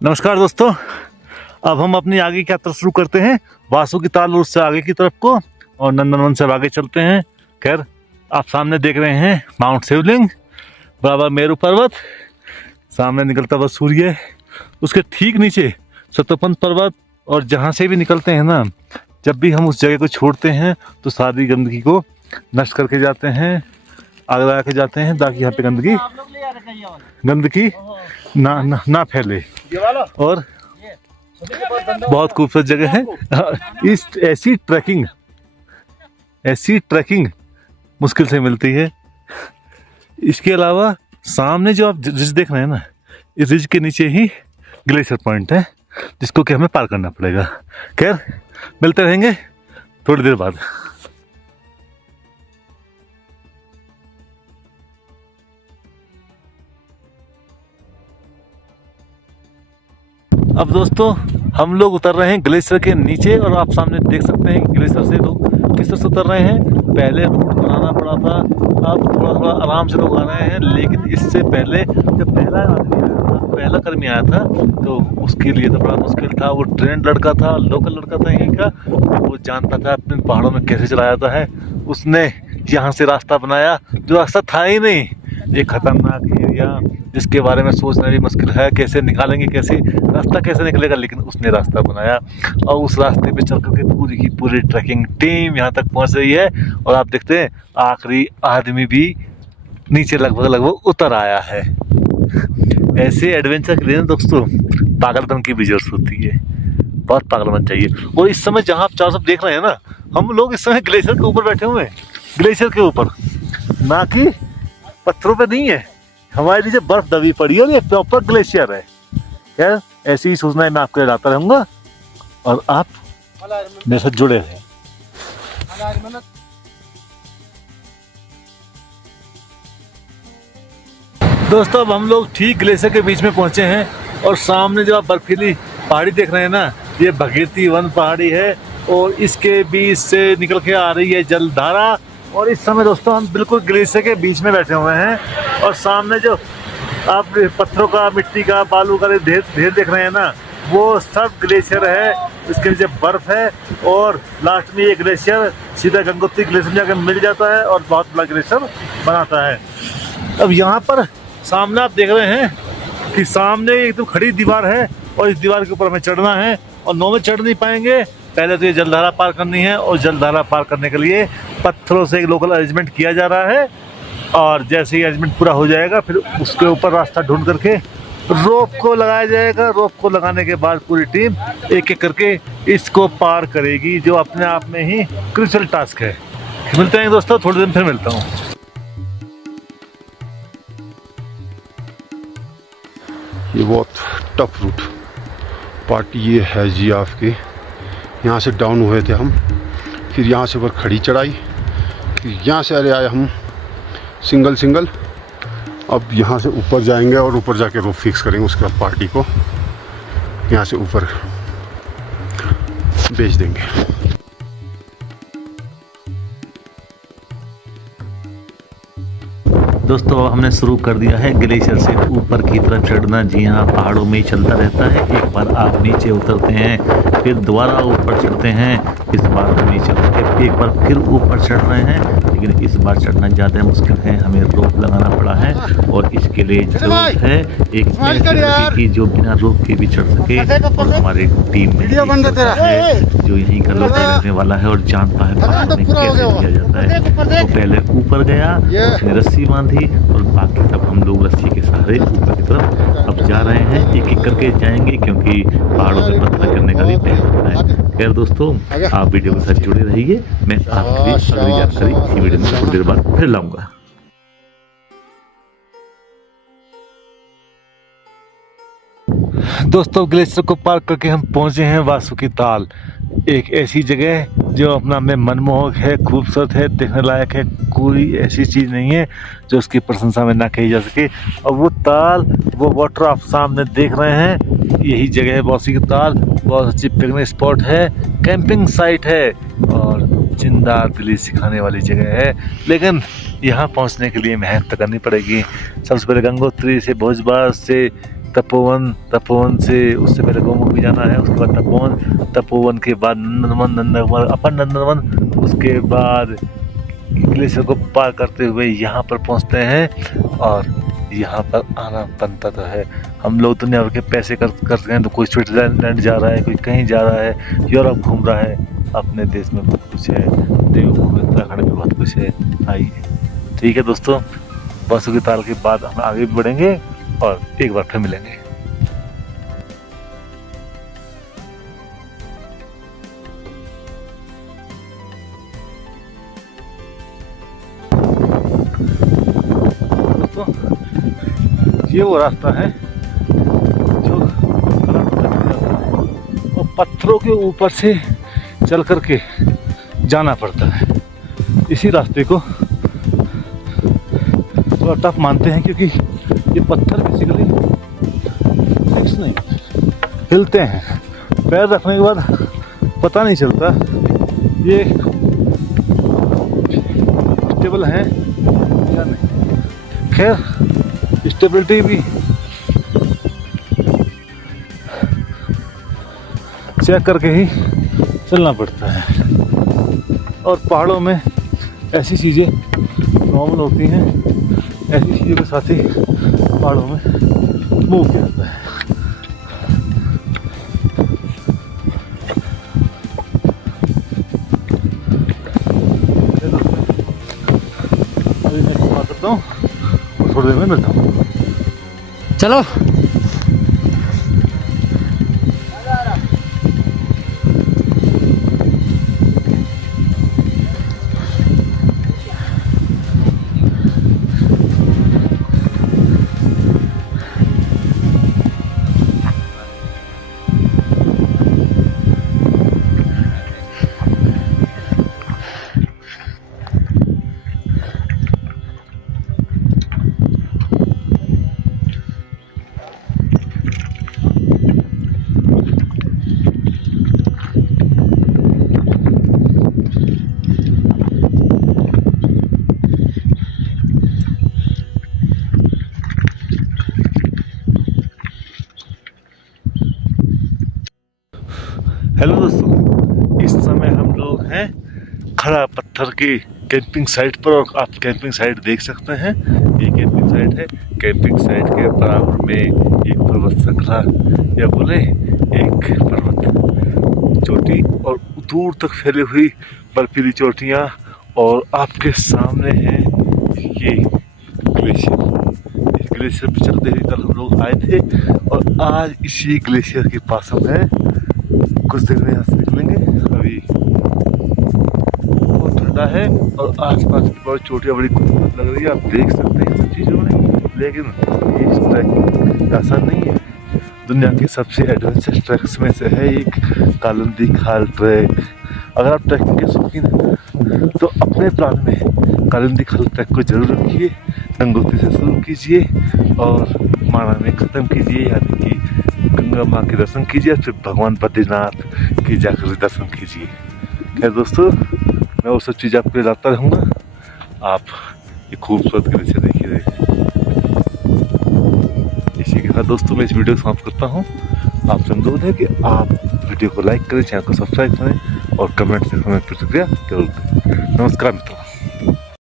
नमस्कार दोस्तों, अब हम अपनी आगे की यात्रा शुरू करते हैं वासुकी ताल रोड से आगे की तरफ को और नंदनवन से आगे चलते हैं। खैर, आप सामने देख रहे हैं माउंट शिवलिंग, बाबा मेरू पर्वत, सामने निकलता हुआ सूर्य, उसके ठीक नीचे सतोपंथ पर्वत। और जहाँ से भी निकलते हैं ना, जब भी हम उस जगह को छोड़ते हैं तो सारी गंदगी को नष्ट करके जाते हैं, आग लगा के जाते हैं ताकि यहाँ पे गंदगी ना फैले। और बहुत खूबसूरत जगह है। इस ऐसी ट्रैकिंग मुश्किल से मिलती है। इसके अलावा सामने जो आप रिज देख रहे हैं ना, इस रिज के नीचे ही ग्लेशियर पॉइंट है जिसको कि हमें पार करना पड़ेगा। खैर, मिलते रहेंगे थोड़ी देर बाद। अब दोस्तों, हम लोग उतर रहे हैं ग्लेशियर के नीचे और आप सामने देख सकते हैं कि ग्लेशियर से लोग किस तरह से उतर रहे हैं। पहले रूट बनाना पड़ा था, अब थोड़ा थोड़ा आराम से लोग आ रहे हैं। लेकिन इससे पहले जब पहला कर्मी आया था तो उसके लिए तो बड़ा मुश्किल था। वो ट्रेंड लड़का था, लोकल लड़का था यहीं का, वो जानता था अपने पहाड़ों में कैसे चला जाता है। उसने यहाँ से रास्ता बनाया जो रास्ता था ही नहीं। ये खतरनाक एरिया जिसके बारे में सोचना भी मुश्किल है, कैसे निकालेंगे, रास्ता कैसे निकलेगा, लेकिन उसने रास्ता बनाया और उस रास्ते पे चल करके पूरी की पूरी ट्रैकिंग टीम यहाँ तक पहुँच रही है। और आप देखते हैं आखिरी आदमी भी नीचे लगभग उतर आया है। ऐसे एडवेंचर के लिए दोस्तों पागलपन की भी जरूरत होती है, बहुत पागलपन चाहिए। और इस समय जहाँ आप चारों तरफ देख रहे हैं ना, हम लोग इस समय ग्लेशियर के ऊपर बैठे हुए हैं, ग्लेशियर के ऊपर, ना कि पत्थरों पे नहीं है। हमारे नीचे बर्फ दबी पड़ी है और ये प्रॉपर ग्लेशियर है। खैर, ऐसी ही सूचनाएं मैं आपको लाता रहूंगा और आप मेरे साथ जुड़े रहें। दोस्तों, अब हम लोग ठीक ग्लेशियर के बीच में पहुंचे हैं और सामने जो आप बर्फीली पहाड़ी देख रहे हैं ना, ये भगीरथी वन पहाड़ी है और इसके बीच से निकल के आ रही है जलधारा। और इस समय दोस्तों हम बिल्कुल ग्लेशियर के बीच में बैठे हुए हैं और सामने जो आप पत्थरों का, मिट्टी का, बालू का ढेर देख रहे हैं ना, वो सब ग्लेशियर है। इसके नीचे बर्फ है और लास्ट में ये ग्लेशियर सीधा गंगोत्री ग्लेशियर में जाकर मिल जाता है और बहुत बड़ा ग्लेशियर बनाता है। अब यहाँ पर सामने आप देख रहे हैं कि सामने एकदम खड़ी दीवार है और इस दीवार के ऊपर हमें चढ़ना है और नौ में चढ़ नहीं पाएंगे। पहले तो ये जलधारा पार करनी है और जलधारा पार करने के लिए पत्थरों से एक लोकल अरेंजमेंट किया जा रहा है। और जैसे ही अरेंजमेंट पूरा हो जाएगा फिर उसके ऊपर रास्ता ढूंढ करके रोप को लगाया जाएगा। रोप को लगाने के बाद पूरी टीम एक एक करके इसको पार करेगी, जो अपने आप में ही क्रूशियल टास्क है। मिलते हैं दोस्तों, थोड़ी देर फिर मिलता हूँ। ये बहुत टफ रूट पार्ट ये है जी आपके। यहाँ से डाउन हुए थे हम, फिर यहाँ से ऊपर खड़ी चढ़ाई, फिर यहाँ से अरे आए हम सिंगल। अब यहाँ से ऊपर जाएंगे और ऊपर जाके रोप फिक्स करेंगे। उसके बाद पार्टी को यहाँ से ऊपर भेज देंगे। दोस्तों, हमने शुरू कर दिया है ग्लेशियर से ऊपर की तरफ चढ़ना। जी हाँ, पहाड़ों में ही चलता रहता है। एक बार आप नीचे उतरते हैं, फिर दोबारा ऊपर चढ़ते हैं, इस बार हम नीचे उतर एक बार फिर ऊपर चढ़ रहे हैं। लेकिन इस बार चढ़ना ज़्यादा मुश्किल है, हमें रोप लगाना पड़ा है और इसके लिए जरूरत है एक व्यक्ति की जो बिना रोप के भी चढ़ सके। और हमारी टीम में है जो यहीं का लोकल रहने वाला है और जानता है पहाड़ में कैसे किया जाता है। तो पहले ऊपर गया, उसने रस्सी बांधी और बाकी अब हम लोग रस्सी के सहारे ऊपर की तरफ अब जा रहे हैं। एक एक करके जाएंगे क्योंकि पहाड़ों में पत्थर गिरने का भी डर होता है। खैर दोस्तों, आप वीडियो के साथ जुड़े रहिए, मैं आपकी अगली जानकारी इसी वीडियो में कुछ देर बाद फिर लाऊंगा। दोस्तों, ग्लेशियर को पार करके हम पहुंचे हैं वासुकी ताल, एक ऐसी जगह जो अपना में मनमोहक है, खूबसूरत है, देखने लायक है। कोई ऐसी चीज़ नहीं है जो उसकी प्रशंसा में ना कही जा सके। और वो ताल, वो वाटर आप सामने देख रहे हैं, यही जगह है वासुकी ताल। बहुत अच्छी पिकनिक स्पॉट है, कैंपिंग साइट है और जिंदा दिली सिखाने वाली जगह है। लेकिन यहाँ पहुँचने के लिए मेहनत करनी पड़ेगी। सबसे पहले गंगोत्री से, भोजबाज से तपोवन से उससे पहले गौमुख भी जाना है, उसके बाद तपोवन के बाद नंदनवन, अपर नंदनवन, उसके बाद ग्लेशियर को पार करते हुए यहाँ पर पहुँचते हैं। और यहाँ पर आना बनता तो है। हम लोग दुनिया भर के पैसे करते हैं, तो कोई स्विट्जरलैंड जा रहा है, कोई कहीं जा रहा है, यूरोप घूम रहा है। अपने देश में बहुत कुछ है, देवभूमि उत्तराखंड में बहुत कुछ है। आइए, ठीक है दोस्तों, बासुकी ताल के बाद हम आगे भी बढ़ेंगे और एक बार फिर मिलेंगे। दोस्तों, ये वो रास्ता है जो और पत्थरों के ऊपर से चल करके जाना पड़ता है। इसी रास्ते को थोड़ा टफ मानते हैं, क्योंकि ये पत्थर बेसिकली फिक्स नहीं हिलते हैं। पैर रखने के बाद पता नहीं चलता ये स्टेबल है या नहीं। खैर, स्टेबिलिटी भी चेक करके ही चलना पड़ता है। और पहाड़ों में ऐसी चीज़ें नॉर्मल होती हैं, ऐसी चीज़ों के साथ ही पहाड़ों में मूव किया जाता है। अभी मैं बात करता हूँ, थोड़ी देर में मिलता हूँ। चलो। हेलो दोस्तों, इस समय हम लोग हैं खड़ा पत्थर की कैंपिंग साइट पर, और आप कैंपिंग साइट देख सकते हैं। ये कैंपिंग साइट है। कैंपिंग साइट के बराबर में एक पर्वत श्रृंखला, या बोले एक पर्वत चोटी, और दूर तक फैली हुई बर्फीली चोटियाँ, और आपके सामने है ये ग्लेशियर। इस ग्लेशियर पर चलते हुए कल हम लोग आए थे, और आज इसी ग्लेशियर के पास हम हैं। कुछ देर में यहाँ से निकलेंगे। अभी बहुत ठंडा है और आसपास की बहुत चोटियाँ बड़ी खूबसूरत लग रही है, आप देख सकते हैं सब चीज़ों में। लेकिन ये ट्रैकिंग आसान नहीं है। दुनिया के सबसे एडवेंचर ट्रैक्स में से है एक कालिंदी खाल ट्रैक। अगर आप ट्रैकिंग के शौकीन हैं तो अपने प्लान में कालिंदी खाल ट्रैक को जरूर रखिए। गंगोत्री से शुरू कीजिए और माणा में ख़त्म कीजिए, यानी कि गंगा माँ के दर्शन कीजिए, फिर भगवान बद्रीनाथ की जाकर दर्शन कीजिए। खैर दोस्तों, मैं वो सब चीज़ आपको बताता रहूँगा। आप ये खूबसूरत ग्लेशियर देखिए। इसी के साथ दोस्तों मैं इस वीडियो को समाप्त करता हूँ। आपसे अनुरोध है कि आप वीडियो को लाइक करें, चैनल को सब्सक्राइब करें और कमेंट सेक्शन में प्रतिक्रिया जरूर दें। नमस्कार मित्रों।